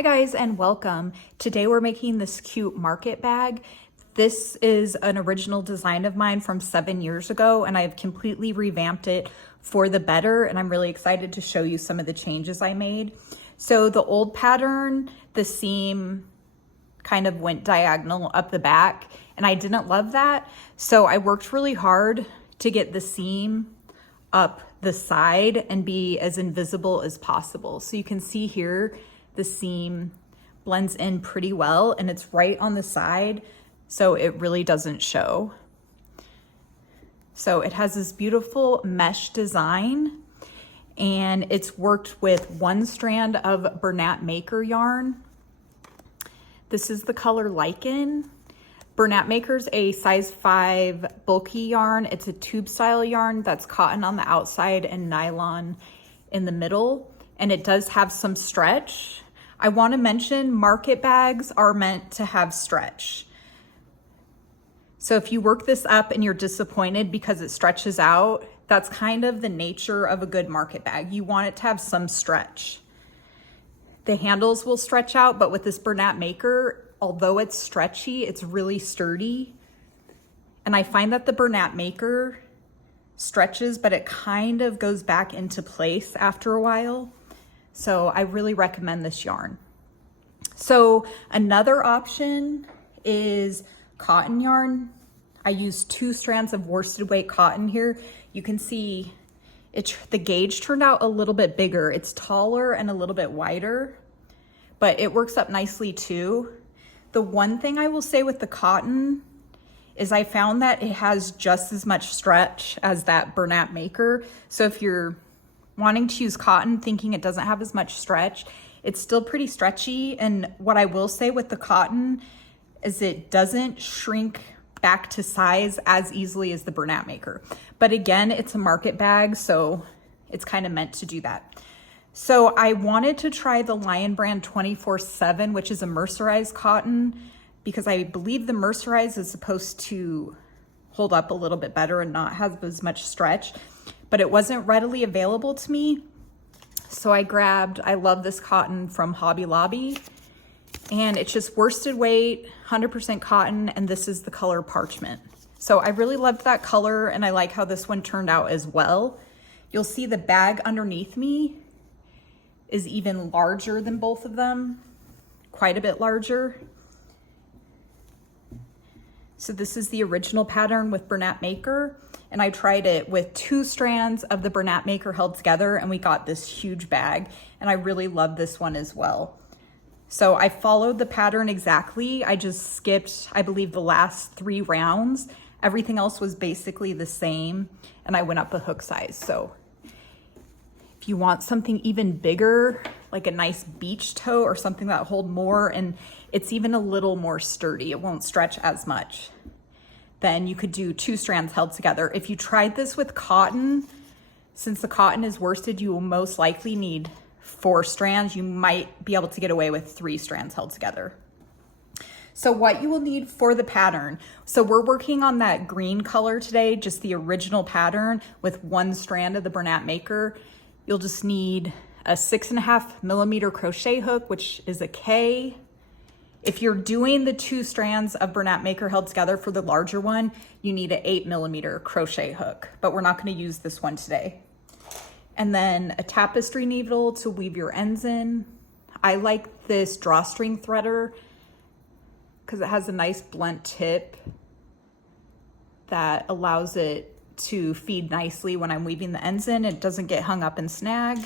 Hi guys and welcome. Today we're making this cute market bag. This is an original design of mine from 7 years ago and I've completely revamped it for the better, and I'm really excited to show you some of the changes I made. So the old pattern, the seam kind of went diagonal up the back and I didn't love that. So I worked really hard to get the seam up the side and be as invisible as possible. So you can see here, the seam blends in pretty well and it's right on the side, so it really doesn't show. So it has this beautiful mesh design and it's worked with 1 strand of Bernat Maker yarn. This is the color Lichen. Bernat Maker's a size 5 bulky yarn. It's a tube style yarn that's cotton on the outside and nylon in the middle, and it does have some stretch. I want to mention market bags are meant to have stretch. So if you work this up and you're disappointed because it stretches out, that's kind of the nature of a good market bag. You want it to have some stretch. The handles will stretch out, but with this Bernat Maker, although it's stretchy, it's really sturdy. And I find that the Bernat Maker stretches, but it kind of goes back into place after a while. So I really recommend this yarn. So another option is cotton yarn. I used 2 strands of worsted weight cotton here. You can see the gauge turned out a little bit bigger. It's taller and a little bit wider, but it works up nicely too. The one thing I will say with the cotton is I found that it has just as much stretch as that Bernat Maker. So if you're wanting to use cotton thinking it doesn't have as much stretch, it's still pretty stretchy. And what I will say with the cotton is it doesn't shrink back to size as easily as the Bernat Maker. But again, it's a market bag, so it's kind of meant to do that. So I wanted to try the Lion brand 24/7, which is a mercerized cotton, because I believe the mercerized is supposed to hold up a little bit better and not have as much stretch, but it wasn't readily available to me. So I love this cotton from Hobby Lobby, and it's just worsted weight, 100% cotton, and this is the color Parchment. So I really loved that color, and I like how this one turned out as well. You'll see the bag underneath me is even larger than both of them, quite a bit larger. So this is the original pattern with Bernat Maker, and I tried it with 2 strands of the Bernat Maker held together and we got this huge bag, and I really love this one as well. So I followed the pattern exactly. I just skipped, I believe, the last 3 rounds. Everything else was basically the same, and I went up a hook size. So if you want something even bigger, like a nice beach toe or something that hold more, and it's even a little more sturdy, it won't stretch as much, then you could do 2 strands held together. If you tried this with cotton, since the cotton is worsted, you will most likely need 4 strands. You might be able to get away with 3 strands held together. So what you will need for the pattern, so we're working on that green color today, just the original pattern with 1 strand of the Bernat Maker. You'll just need a 6.5mm crochet hook, which is a K. If you're doing the 2 strands of Bernat Maker held together for the larger one, you need an 8mm crochet hook, but we're not going to use this one today. And then a tapestry needle to weave your ends in. I like this drawstring threader because it has a nice blunt tip that allows it to feed nicely when I'm weaving the ends in. It doesn't get hung up and snag.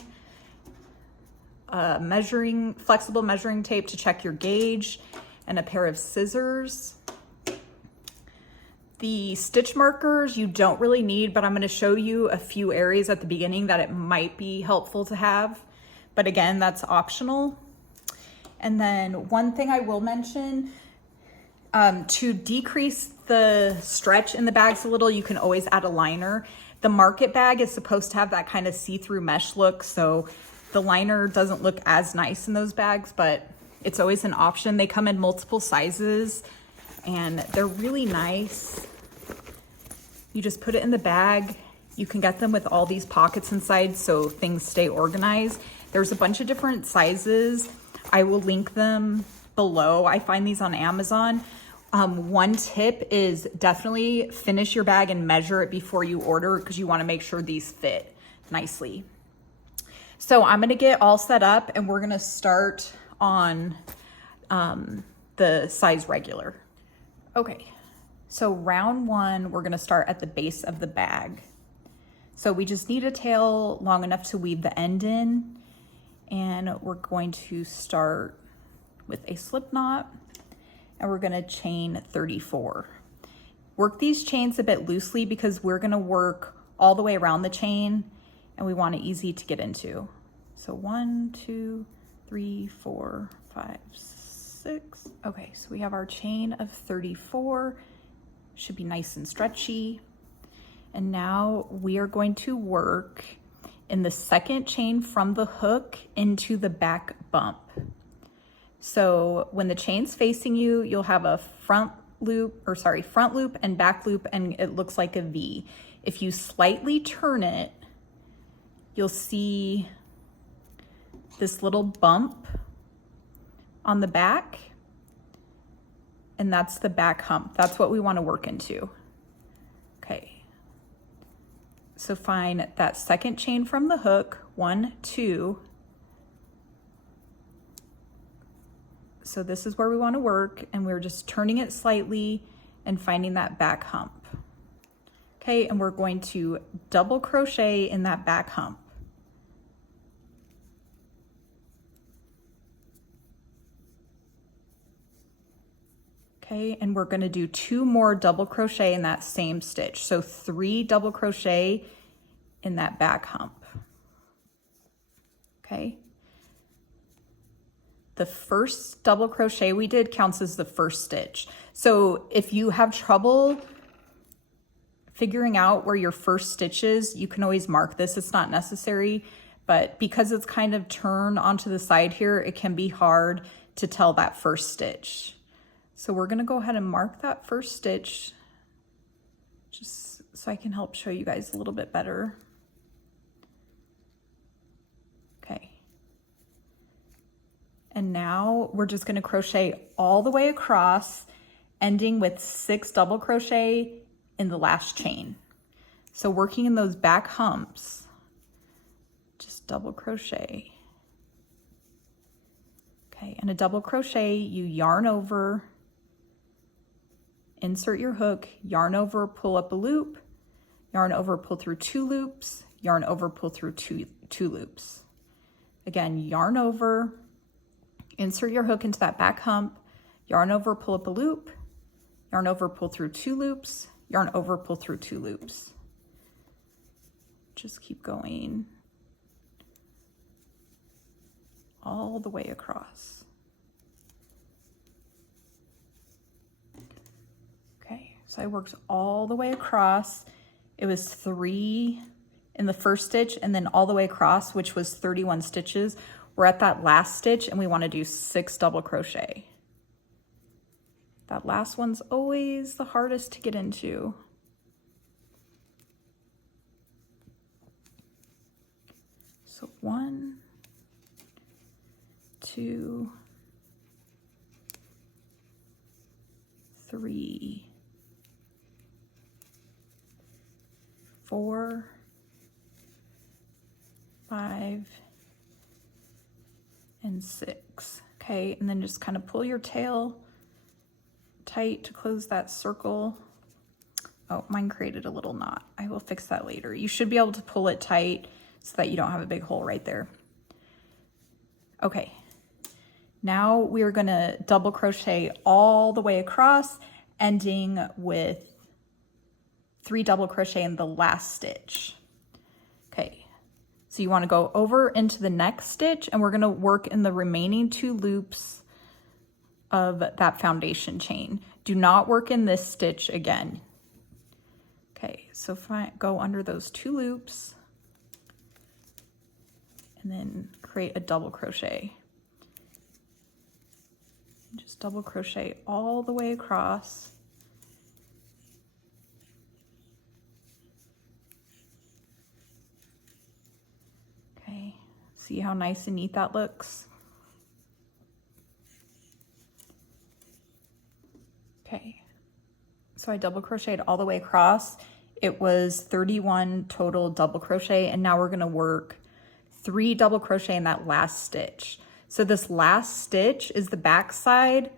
Flexible measuring tape to check your gauge, and a pair of scissors. The stitch markers you don't really need, but I'm going to show you a few areas at the beginning that it might be helpful to have. But again, that's optional. And then one thing I will mention, to decrease the stretch in the bags a little, you can always add a liner. The market bag is supposed to have that kind of see-through mesh look, so the liner doesn't look as nice in those bags, but it's always an option. They come in multiple sizes and they're really nice. You just put it in the bag. You can get them with all these pockets inside so things stay organized. There's a bunch of different sizes. I will link them below. I find these on Amazon. One tip is definitely finish your bag and measure it before you order, because you want to make sure these fit nicely. So I'm going to get all set up and we're going to start on the size regular. Okay, so round one, we're going to start at the base of the bag. So we just need a tail long enough to weave the end in, and we're going to start with a slip knot, and we're going to chain 34. Work these chains a bit loosely because we're going to work all the way around the chain and we want it easy to get into. So 1, 2, 3, 4, 5, 6. Okay, so we have our chain of 34. Should be nice and stretchy. And now we are going to work in the second chain from the hook into the back bump. So when the chain's facing you, you'll have a front loop and back loop, and it looks like a V. If you slightly turn it, you'll see this little bump on the back, and that's the back hump. That's what we want to work into. Okay. So find that second chain from the hook, 1, 2. So this is where we want to work, and we're just turning it slightly and finding that back hump. Okay, and we're going to double crochet in that back hump. Okay, and we're going to do 2 more double crochet in that same stitch. So 3 double crochet in that back hump. Okay. The first double crochet we did counts as the first stitch. So if you have trouble figuring out where your first stitch is, you can always mark this. It's not necessary, but because it's kind of turned onto the side here, it can be hard to tell that first stitch. So we're gonna go ahead and mark that first stitch just so I can help show you guys a little bit better. Okay. And now we're just gonna crochet all the way across, ending with 6 double crochet in the last chain. So working in those back humps, just double crochet. Okay, and a double crochet, you yarn over, insert your hook, yarn over, pull up a loop, yarn over, pull through 2 loops, yarn over, pull through two loops. Again, yarn over, insert your hook into that back hump, yarn over, pull up a loop, yarn over, pull through 2 loops, yarn over, pull through 2 loops. Just keep going all the way across. Okay, so I worked all the way across. It was 3 in the first stitch and then all the way across, which was 31 stitches. We're at that last stitch and we want to do 6 double crochet. That last one's always the hardest to get into. So 1, 2, 3, 4, 5, and 6. Okay, and then just kind of pull your tail tight to close that circle. Oh, mine created a little knot. I will fix that later. You should be able to pull it tight so that you don't have a big hole right there. Okay, now we are gonna double crochet all the way across, ending with 3 double crochet in the last stitch. Okay, so you wanna go over into the next stitch and we're gonna work in the remaining 2 loops of that foundation chain. Do not work in this stitch again. Okay, so go under those 2 loops and then create a double crochet. Just double crochet all the way across. Okay, see how nice and neat that looks? Okay, so I double crocheted all the way across. It was 31 total double crochet, and now we're gonna work 3 double crochet in that last stitch. So this last stitch is the back side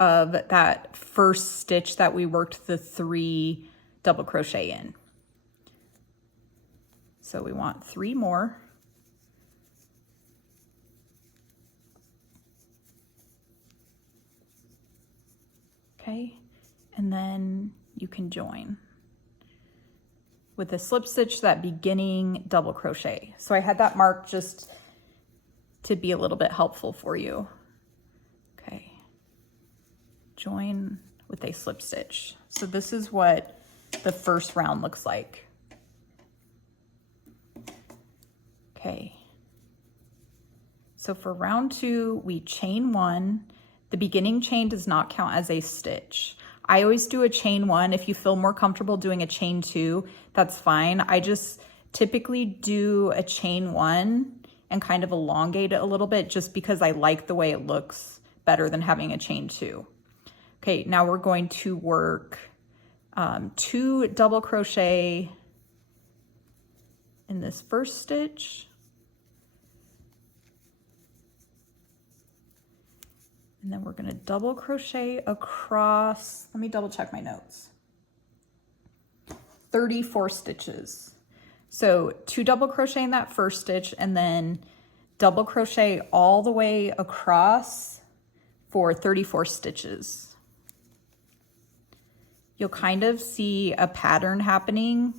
of that first stitch that we worked the 3 double crochet in. So we want 3 more. Okay, and then you can join with a slip stitch that beginning double crochet. So I had that marked just to be a little bit helpful for you. Okay, join with a slip stitch. So this is what the first round looks like. Okay, so for round 2, we chain 1. The beginning chain does not count as a stitch. I always do a chain 1. If you feel more comfortable doing a chain 2, that's fine. I just typically do a chain 1 and kind of elongate it a little bit just because I like the way it looks better than having a chain 2. Okay, now we're going to work 2 double crochet in this first stitch. And then we're gonna double crochet across, let me double check my notes, 34 stitches. So 2 double crochet in that first stitch and then double crochet all the way across for 34 stitches. You'll kind of see a pattern happening.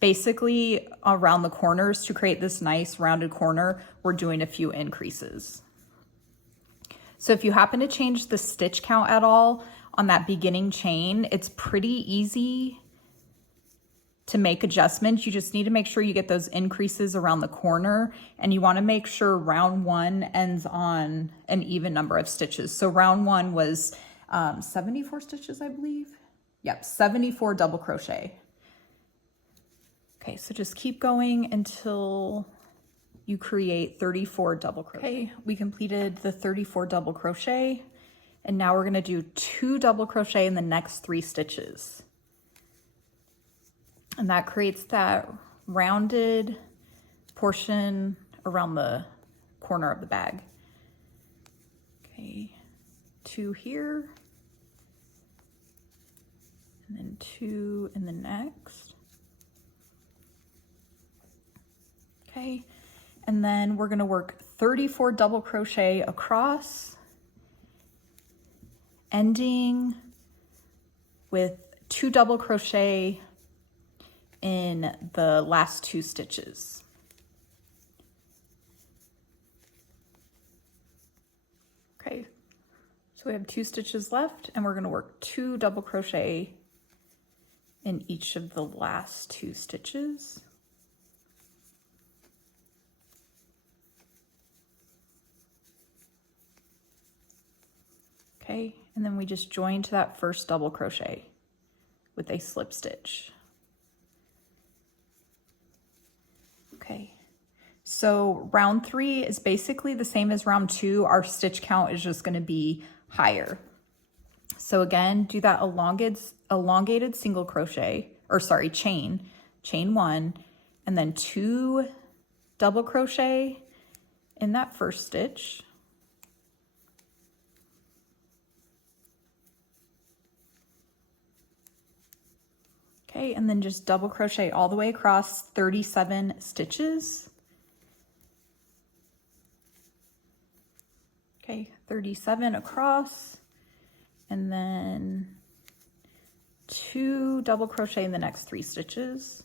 Basically around the corners to create this nice rounded corner, we're doing a few increases. So if you happen to change the stitch count at all on that beginning chain, it's pretty easy to make adjustments. You just need to make sure you get those increases around the corner, and you want to make sure round 1 ends on an even number of stitches. So round 1 was 74 stitches, I believe. Yep, 74 double crochet. Okay, so just keep going until you create 34 double crochet. Okay, we completed the 34 double crochet, and now we're gonna do 2 double crochet in the next 3 stitches. And that creates that rounded portion around the corner of the bag. Okay, 2 here, and then 2 in the next. Okay. And then we're gonna work 34 double crochet across, ending with 2 double crochet in the last 2 stitches. Okay, so we have 2 stitches left, and we're gonna work 2 double crochet in each of the last 2 stitches. Okay, and then we just join to that first double crochet with a slip stitch. Okay, so round 3 is basically the same as round 2. Our stitch count is just gonna be higher. So again, do that elongated single crochet, or sorry, chain 1, and then 2 double crochet in that first stitch. Okay, and then just double crochet all the way across 37 stitches. Okay, 37 across, and then 2 double crochet in the next 3 stitches.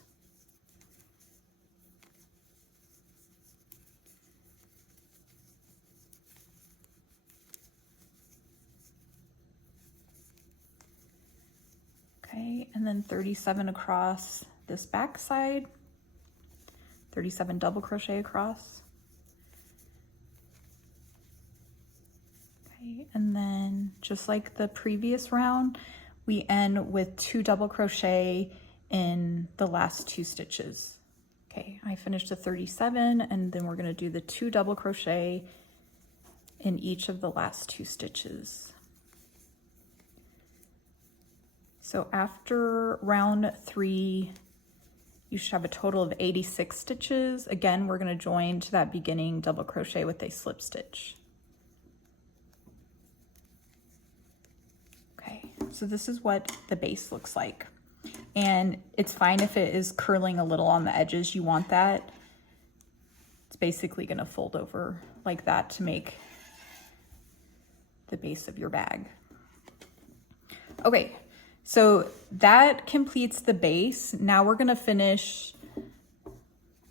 Okay, and then 37 across this back side, 37 double crochet across. Okay, and then just like the previous round, we end with 2 double crochet in the last 2 stitches. Okay, I finished the 37, and then we're gonna do the 2 double crochet in each of the last 2 stitches. So after round 3, you should have a total of 86 stitches. Again, we're going to join to that beginning double crochet with a slip stitch. Okay, so this is what the base looks like. And it's fine if it is curling a little on the edges. You want that. It's basically going to fold over like that to make the base of your bag. Okay, so that completes the base. Now we're going to finish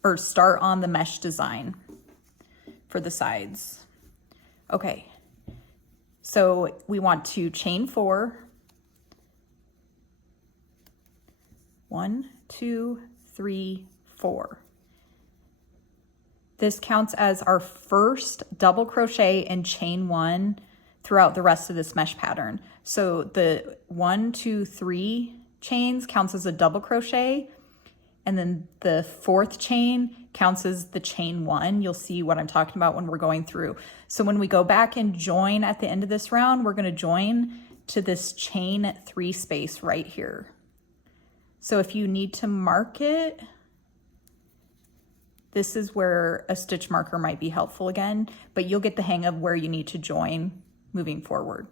or start on the mesh design for the sides. Okay, so we want to chain 4. 1, 2, 3, 4. This counts as our first double crochet and chain 1 throughout the rest of this mesh pattern. So the 1, 2, 3 chains counts as a double crochet, and then the 4th chain counts as the chain 1. You'll see what I'm talking about when we're going through. So when we go back and join at the end of this round, we're going to join to this chain 3 space right here. So if you need to mark it, this is where a stitch marker might be helpful again, but you'll get the hang of where you need to join moving forward.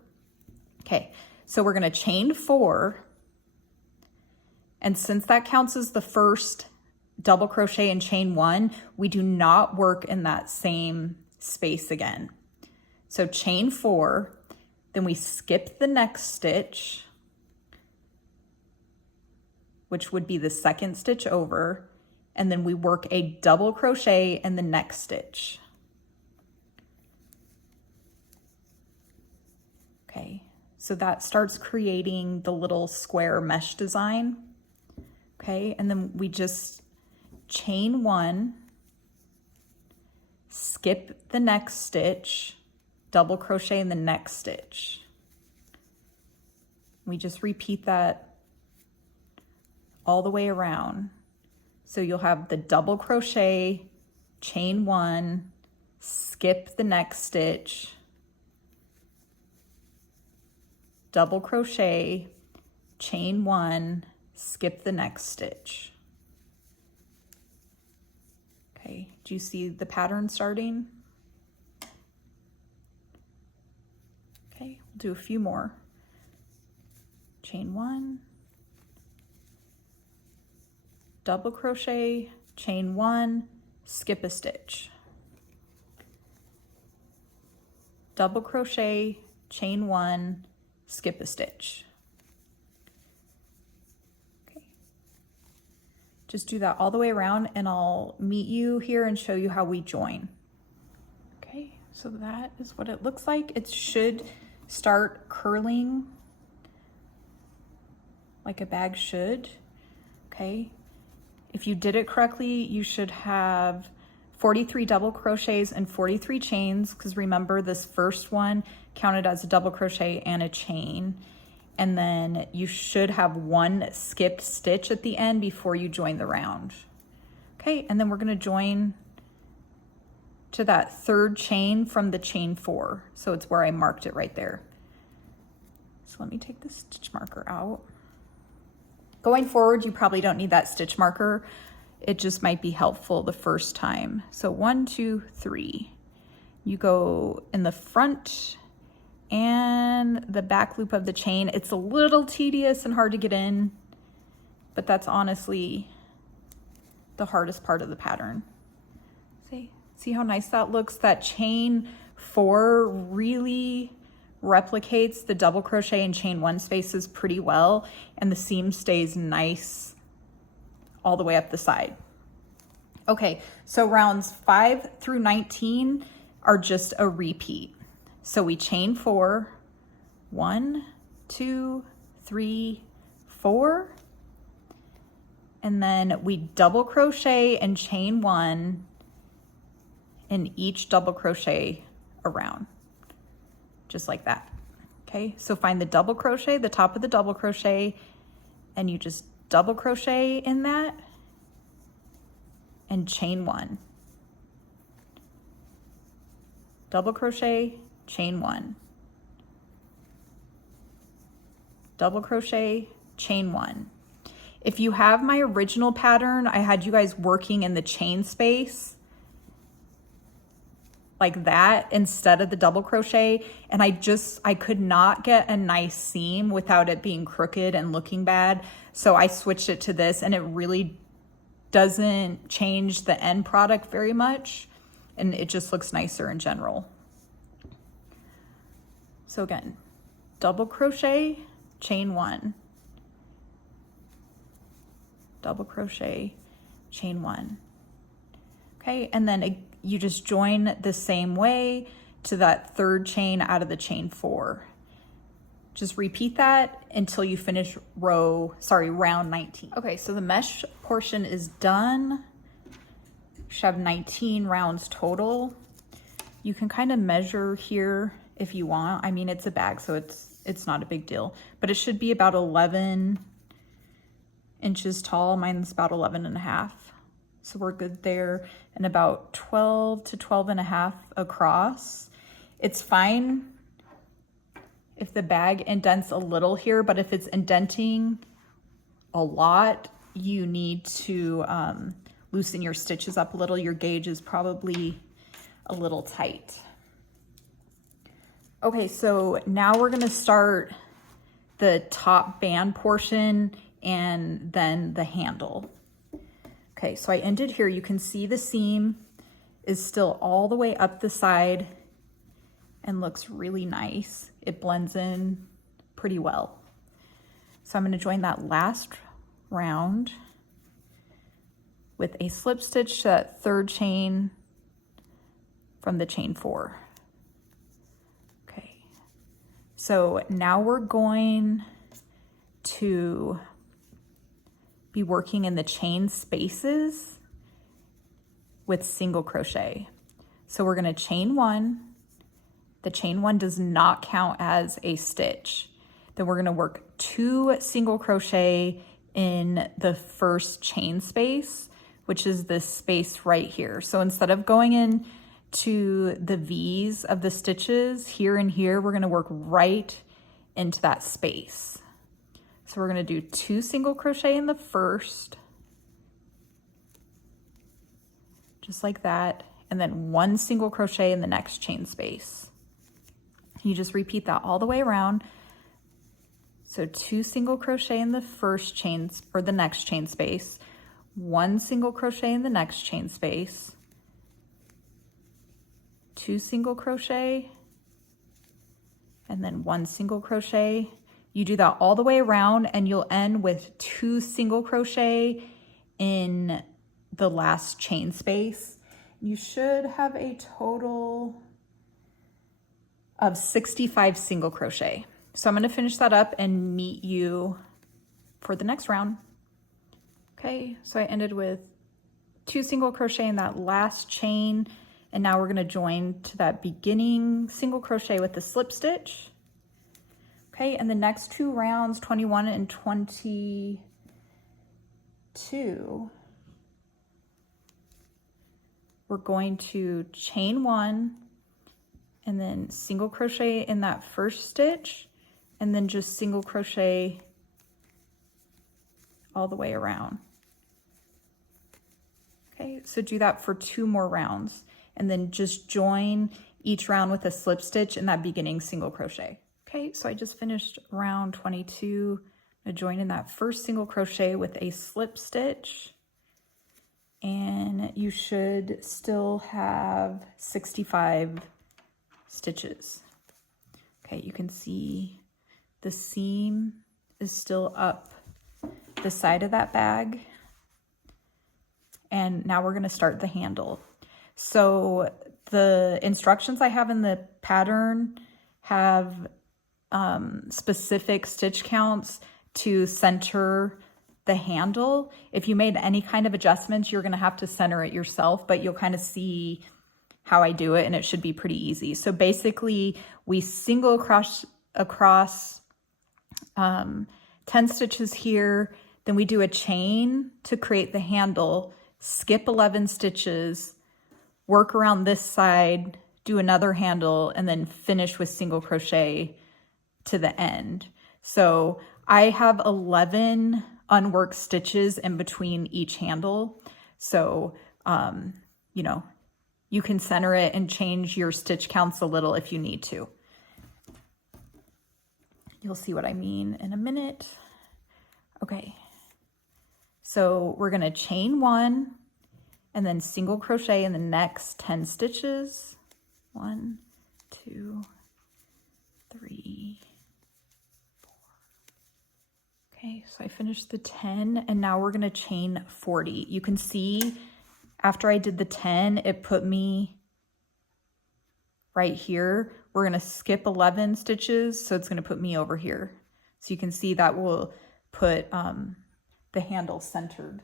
Okay, so we're going to chain 4. And since that counts as the first double crochet and chain 1, we do not work in that same space again. So chain 4, then we skip the next stitch, which would be the 2nd stitch over, and then we work a double crochet in the next stitch. Okay, so that starts creating the little square mesh design. Okay, and then we just chain 1, skip the next stitch, double crochet in the next stitch. We just repeat that all the way around. So you'll have the double crochet, chain 1, skip the next stitch, double crochet, chain 1, skip the next stitch. Okay, do you see the pattern starting? Okay, we'll do a few more. Chain 1, double crochet, chain 1, skip a stitch. Double crochet, chain 1, skip a stitch. Okay. Just do that all the way around and I'll meet you here and show you how we join. Okay, so that is what it looks like. It should start curling like a bag should. Okay. If you did it correctly, you should have 43 double crochets and 43 chains, because remember this first one counted as a double crochet and a chain. And then you should have 1 skipped stitch at the end before you join the round. Okay, and then we're going to join to that 3rd chain from the chain 4. So it's where I marked it right there. So let me take the stitch marker out. Going forward, you probably don't need that stitch marker. It just might be helpful the first time. So 1, 2, 3. You go in the front and the back loop of the chain. It's a little tedious and hard to get in, but that's honestly the hardest part of the pattern. See how nice that looks? That chain 4 really replicates the double crochet and chain 1 spaces pretty well, and the seam stays nice all the way up the side. Okay, so rounds 5 through 19 are just a repeat. So we chain 4, 1, 2, 3, 4, and then we double crochet and chain 1 in each double crochet around. Just like that. Okay, so find the double crochet, the top of the double crochet, and you just double crochet in that and chain 1. Double crochet, chain 1. Double crochet, chain 1. If you have my original pattern, I had you guys working in the chain space like that instead of the double crochet, and I could not get a nice seam without it being crooked and looking bad, so I switched it to this, and it really doesn't change the end product very much, and it just looks nicer in general. So again, double crochet, chain 1, double crochet, chain 1. Okay, and then you just join the same way to that third chain out of the chain 4. Just repeat that until you finish round 19. Okay, so the mesh portion is done. You should have 19 rounds total. You can kind of measure here if you want. I mean, it's a bag, so it's not a big deal, but it should be about 11 inches tall. Mine's about 11.5. So we're good there, and about 12 to 12.5 across. It's fine if the bag indents a little here, but if it's indenting a lot, you need to loosen your stitches up a little. Your gauge is probably a little tight. Okay, so now we're gonna start the top band portion and then the handle. Okay, so I ended here. You can see the seam is still all the way up the side and looks really nice. It blends in pretty well. So I'm going to join that last round with a slip stitch to that third chain from the chain 4. Okay, so now we're going to be working in the chain spaces with single crochet. So we're going to chain 1. The chain 1 does not count as a stitch. Then we're going to work 2 single crochet in the first chain space, which is this space right here. So instead of going in to the V's of the stitches here and here, we're going to work right into that space. So we're going to do 2 single crochet in the first, just like that, and then 1 single crochet in the next chain space. You just repeat that all the way around. So 2 single crochet in the first chain or the next chain space, 1 single crochet in the next chain space, 2 single crochet, and then 1 single crochet. You do that all the way around and you'll end with 2 single crochet in the last chain space. You should have a total of 65 single crochet. So I'm going to finish that up and meet you for the next round. Okay, so I ended with 2 single crochet in that last chain, and now we're going to join to that beginning single crochet with the slip stitch. Okay, and the next 2 rounds, 21 and 22, we're going to chain 1 and then single crochet in that first stitch, and then just single crochet all the way around. Okay, so do that for 2 more rounds, and then just join each round with a slip stitch in that beginning single crochet. Okay, so I just finished round 22. I'm gonna join in that first single crochet with a slip stitch, and you should still have 65 stitches. Okay, you can see the seam is still up the side of that bag. And now we're going to start the handle. So the instructions I have in the pattern have specific stitch counts to center the handle. If you made any kind of adjustments, you're going to have to center it yourself, but you'll kind of see how I do it, and it should be pretty easy. So basically we single across 10 stitches here, then we do a chain to create the handle, skip 11 stitches, work around this side, do another handle, and then finish with single crochet to the end. So I have 11 unworked stitches in between each handle. So, you know, you can center it and change your stitch counts a little if you need to. You'll see what I mean in a minute. Okay, so we're gonna chain 1 and then single crochet in the next 10 stitches. 1, 2, 3, 4. Okay, so I finished the 10 and now we're gonna chain 40. You can see after I did the 10, it put me right here. We're gonna skip 11 stitches, so it's gonna put me over here. So you can see that will put the handle centered.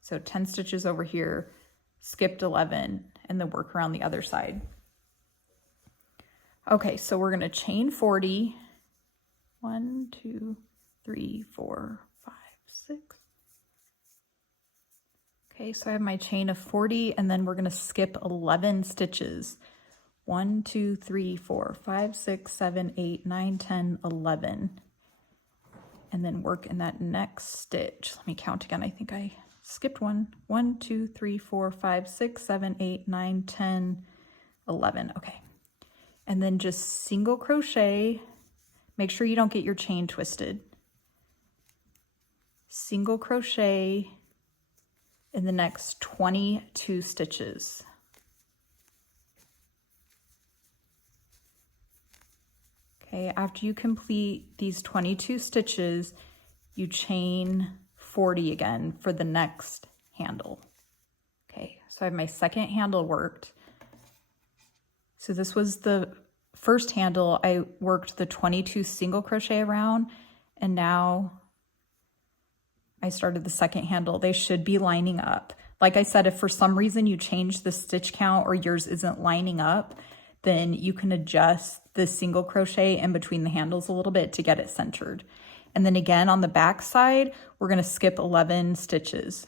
So 10 stitches over here, skipped 11, and then work around the other side. Okay, so we're gonna chain 40. 1, 2, 3, 4, 5, 6. Okay, so I have my chain of 40, and then we're gonna skip 11 stitches. 1, 2, 3, 4, 5, 6, 7, 8, 9, 10, 11. And then work in that next stitch. Let me count again. I think I skipped one. 1, 2, 3, 4, 5, 6, 7, 8, 9, 10, 11. Okay. And then just single crochet. Make sure you don't get your chain twisted. Single crochet in the next 22 stitches. Okay, after you complete these 22 stitches, you chain 40 again for the next handle. Okay, so I have my second handle worked. So this was the first handle. I worked the 22 single crochet around, and now I started the second handle. They should be lining up. Like I said, if for some reason you change the stitch count or yours isn't lining up, then you can adjust the single crochet in between the handles a little bit to get it centered. And then again on the back side, we're going to skip 11 stitches.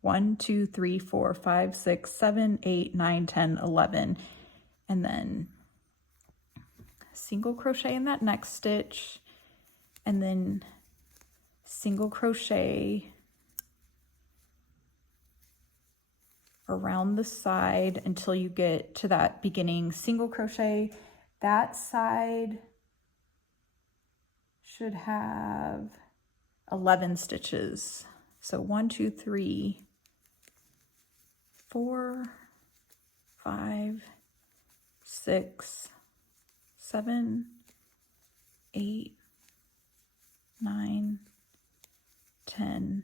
1, 2, 3, 4, 5, 6, 7, 8, 9, 10, 11. And then single crochet in that next stitch, and then single crochet around the side until you get to that beginning single crochet. That side should have 11 stitches. So 1, 2, 3, 4, 5, 6, 7, 8, 9, 10,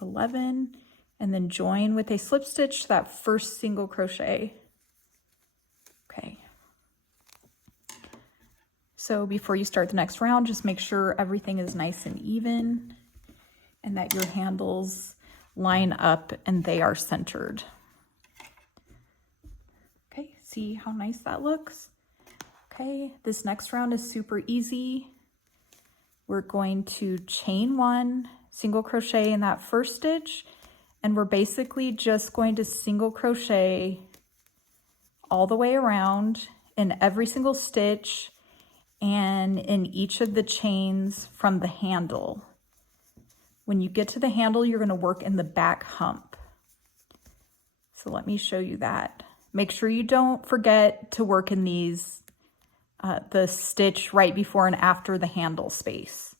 11, and then join with a slip stitch to that first single crochet. Okay. So before you start the next round, just make sure everything is nice and even and that your handles line up and they are centered. Okay, see how nice that looks? Okay, this next round is super easy. We're going to chain 1, single crochet in that first stitch, and we're basically just going to single crochet all the way around in every single stitch and in each of the chains from the handle. When you get to the handle, you're going to work in the back hump. So let me show you that. Make sure you don't forget to work in these the stitch right before and after the handle space.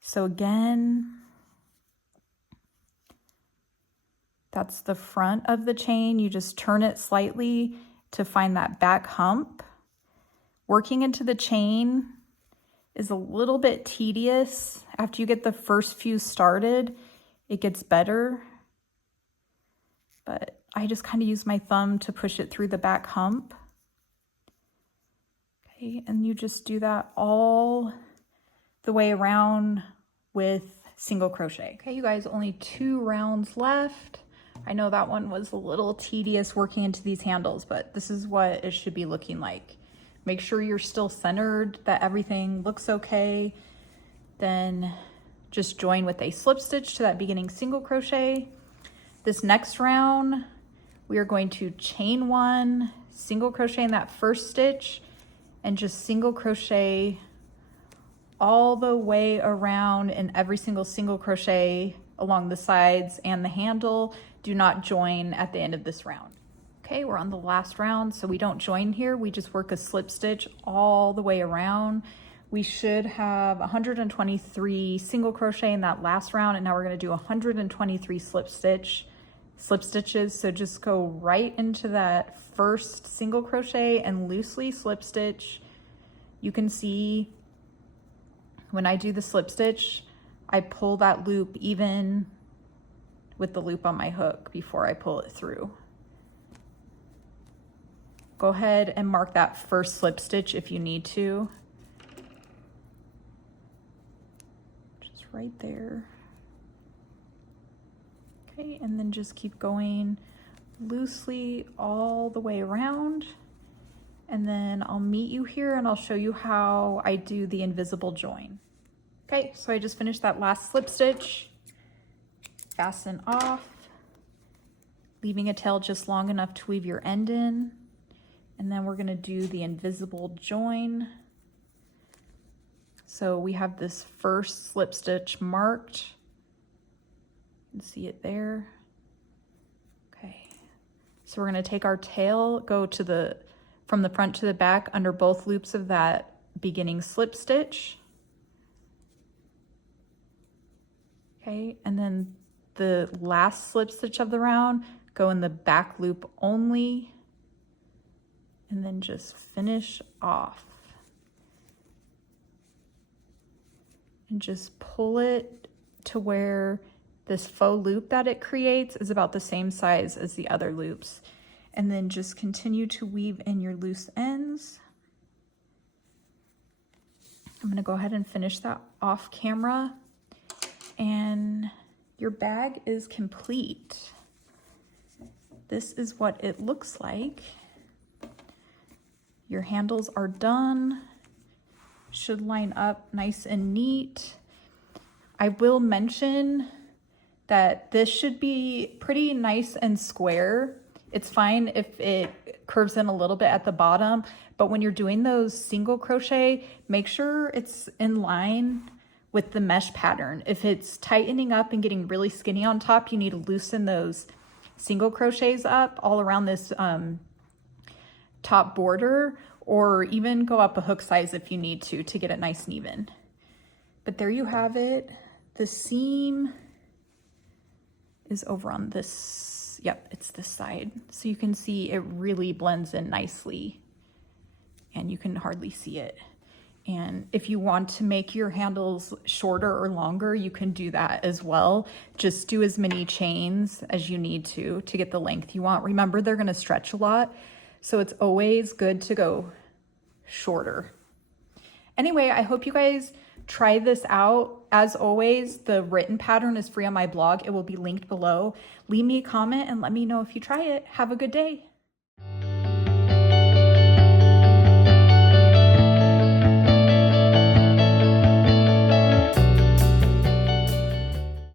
So again, that's the front of the chain. You just turn it slightly to find that back hump. Working into the chain is a little bit tedious. After you get the first few started, it gets better. But I just kind of use my thumb to push it through the back hump. Okay, and you just do that all the way around with single crochet. Okay, you guys, only 2 rounds left. I know that one was a little tedious working into these handles, but this is what it should be looking like. Make sure you're still centered, that everything looks okay. Then just join with a slip stitch to that beginning single crochet. This next round, we are going to chain 1, single crochet in that first stitch, and just single crochet all the way around in every single crochet along the sides and the handle. Do not join at the end of this round. Okay, we're on the last round, so we don't join here. We just work a slip stitch all the way around. We should have 123 single crochet in that last round, and now we're going to do 123 slip stitches. So just go right into that first single crochet and loosely slip stitch. You can see when I do the slip stitch, I pull that loop even with the loop on my hook before I pull it through. Go ahead and mark that first slip stitch if you need to. Just right there. Okay, and then just keep going loosely all the way around. And then I'll meet you here and I'll show you how I do the invisible join. Okay, so I just finished that last slip stitch. Fasten off, leaving a tail just long enough to weave your end in. And then we're gonna do the invisible join. So we have this first slip stitch marked. You can see it there. Okay, so we're gonna take our tail, go to from the front to the back under both loops of that beginning slip stitch. Okay, and then the last slip stitch of the round, go in the back loop only, and then just finish off. And just pull it to where this faux loop that it creates is about the same size as the other loops. And then just continue to weave in your loose ends. I'm gonna go ahead and finish that off camera. And your bag is complete. This is what it looks like. Your handles are done. Should line up nice and neat. I will mention that this should be pretty nice and square. It's fine if it curves in a little bit at the bottom, but when you're doing those single crochet, make sure it's in line with the mesh pattern. If it's tightening up and getting really skinny on top, you need to loosen those single crochets up all around this top border, or even go up a hook size if you need to get it nice and even. But there you have it. The seam is over on this, yep, it's this side. So you can see it really blends in nicely and you can hardly see it. And if you want to make your handles shorter or longer, you can do that as well. Just do as many chains as you need to get the length you want. Remember, they're gonna stretch a lot, so it's always good to go shorter. Anyway, I hope you guys try this out. As always, the written pattern is free on my blog. It will be linked below. Leave me a comment and let me know if you try it. Have a good day.